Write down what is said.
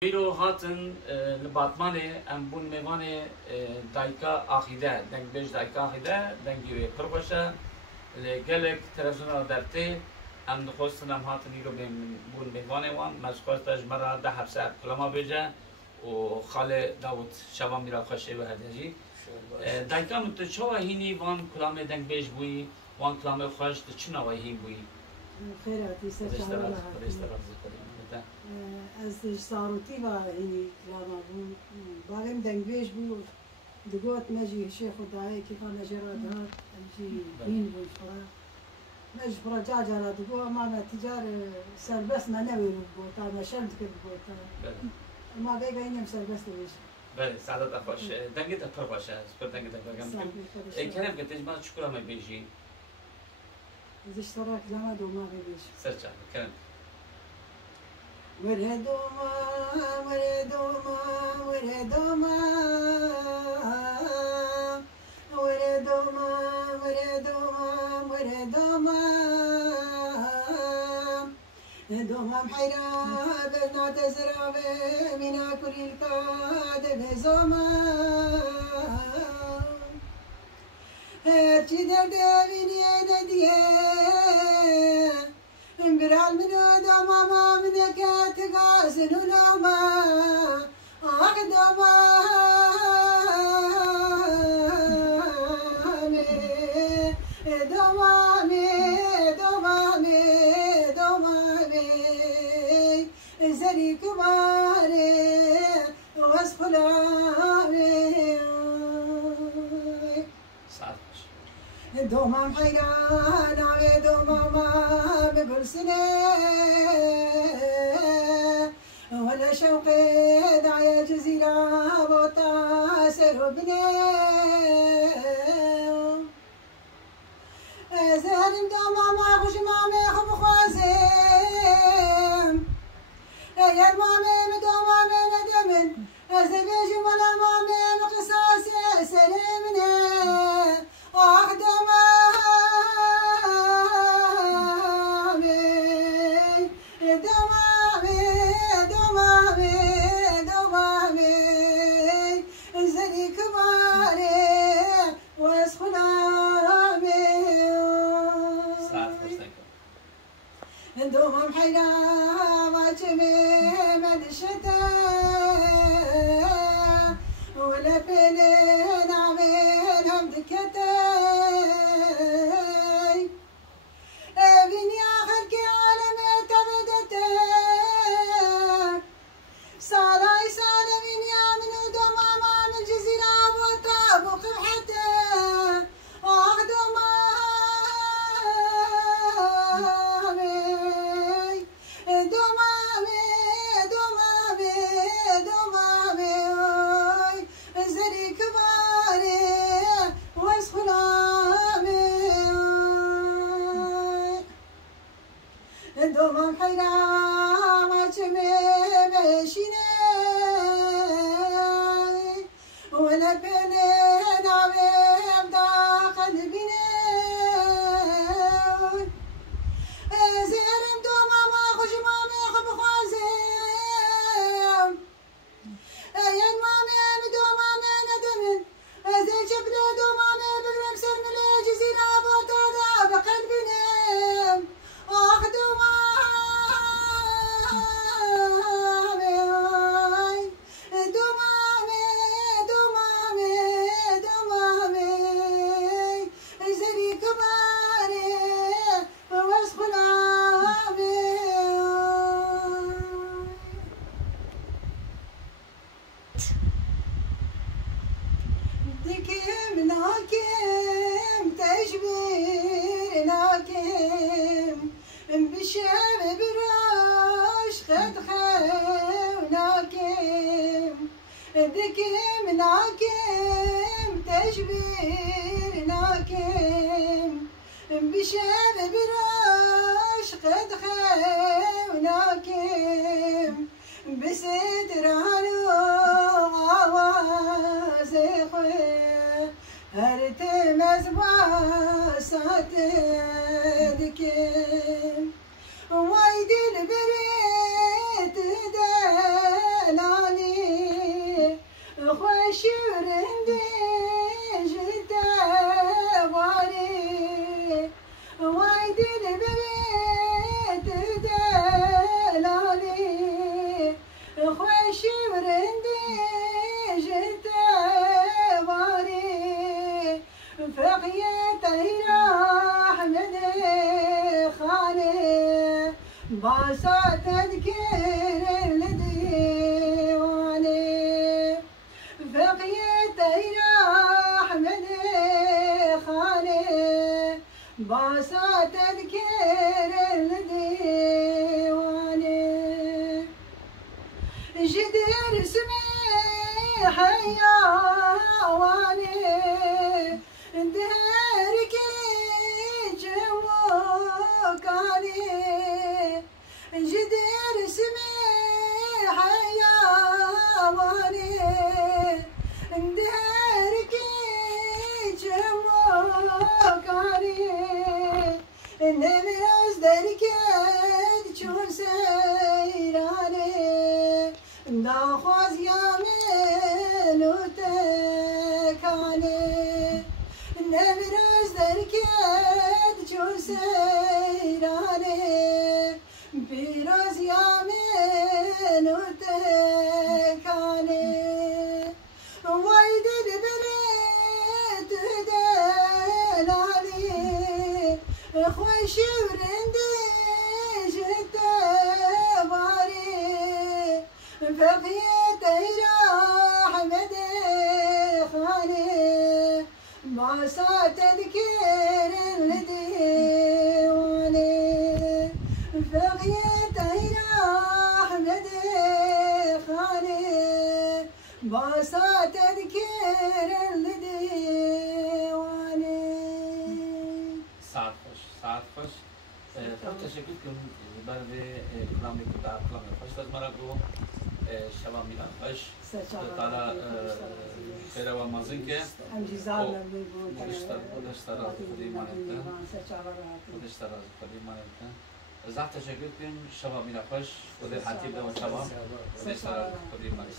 بیرو هاتن لباتمانه ام بون میوانه دایکا آخیده دنگ بیش دایکا آخیده دنگی پرخوشه لگلک تلفزیون درته ام نخواستن ام هاتن ایرو بون میوانه وان مشکوکش مرا ده هفته کلام بیجه و خاله داوود شوام میرا خوشه به هدیه دایکا متشوه هینی وان کلام دنگ بیش بوی وان کلام خوش چنا وای هین بوی خیراتی سرچانه از صاروتی و اینی کلاما بود باقیم دنگویش بود دگوت نجی شیخ خدایی که خانه جرات هات امشی این بود فرا نجی فرا جاجا دگو ما تجار سربس ننوی بود تا نشند که بود ما بیگا اینم سربس دویش بله سعادت خوش دنگی تا پر باشه سپر دنگی تا بگم کنم که تجمع چکورا می بیشی از اشتراک لما دو ما بیش سرچان کنم وردوما وردوما وردوما وردوما وردوما وردوما دوما محيرا بنا تزرع منا كل الكاد بزوما هرچی در دوینی ندیه برال منو دوما ما منك تقاسن ونوما دوما دوما زري كباري واسخلامي دوما محيران على دوما ما بكل سنة ولا شوقي دعيا جزيرة بوتاسر بني زهرم دوما ما خوش مامي خب خوازم يا المامي دوما من ندمن زبيجي ولا مامي مقصاصي سلمني دوما محيلا ما جمي من الشتاء ولا بينين عمين هم دكتاي بني آخر كي عالمي تبدتك صالاي سالة بني آمن ودوما ما من جزيرة وطاب وقبحته دوما دوما محيلا ما جمي بشيني ولا بينين عميم داخل بيني زيرم دوما ما خوش مامي خب خوازم يا مامي دوما ما ندمن زي جبل دوما ما بقرم سر من الجزيرة بوطادا بقلبنا دوما بشام براش خد خوناكم دكم ناكم تجبير ناكم بشام براش خد خوناكم بسترانو عوازي خوي هرتم ازباسات دكم وايد البريت شورندي جيت واري فقيت أحمد خاني باسا تذكر الديواني فقيت أحمد خاني باسا تذكر الديواني جدير اسمي حيواني دهركي جوكاني جدير اسمي حيواني دهركي جوكاني نمرز دركت چون سيراني داخواز يامن وتكاني نمرز دركت چون سيراني بيروز يامن وتكاني وايد بريت دلالي خوش ورندي جت باري فقيت أحمد خاني باسا تذكر الديواني فقيت أحمد خاني باسا تذكر الديواني. ساعت خوش خیلی تشکر کنم برای کلامی که در کلامی خوش داد مرا گو شما میرم خوش تارا خیره و مازن که خودش تر از خودی مانده زحت تشکر کنم شما میرم خوش خودی حتیب دو شما خودش تر از خودی مانده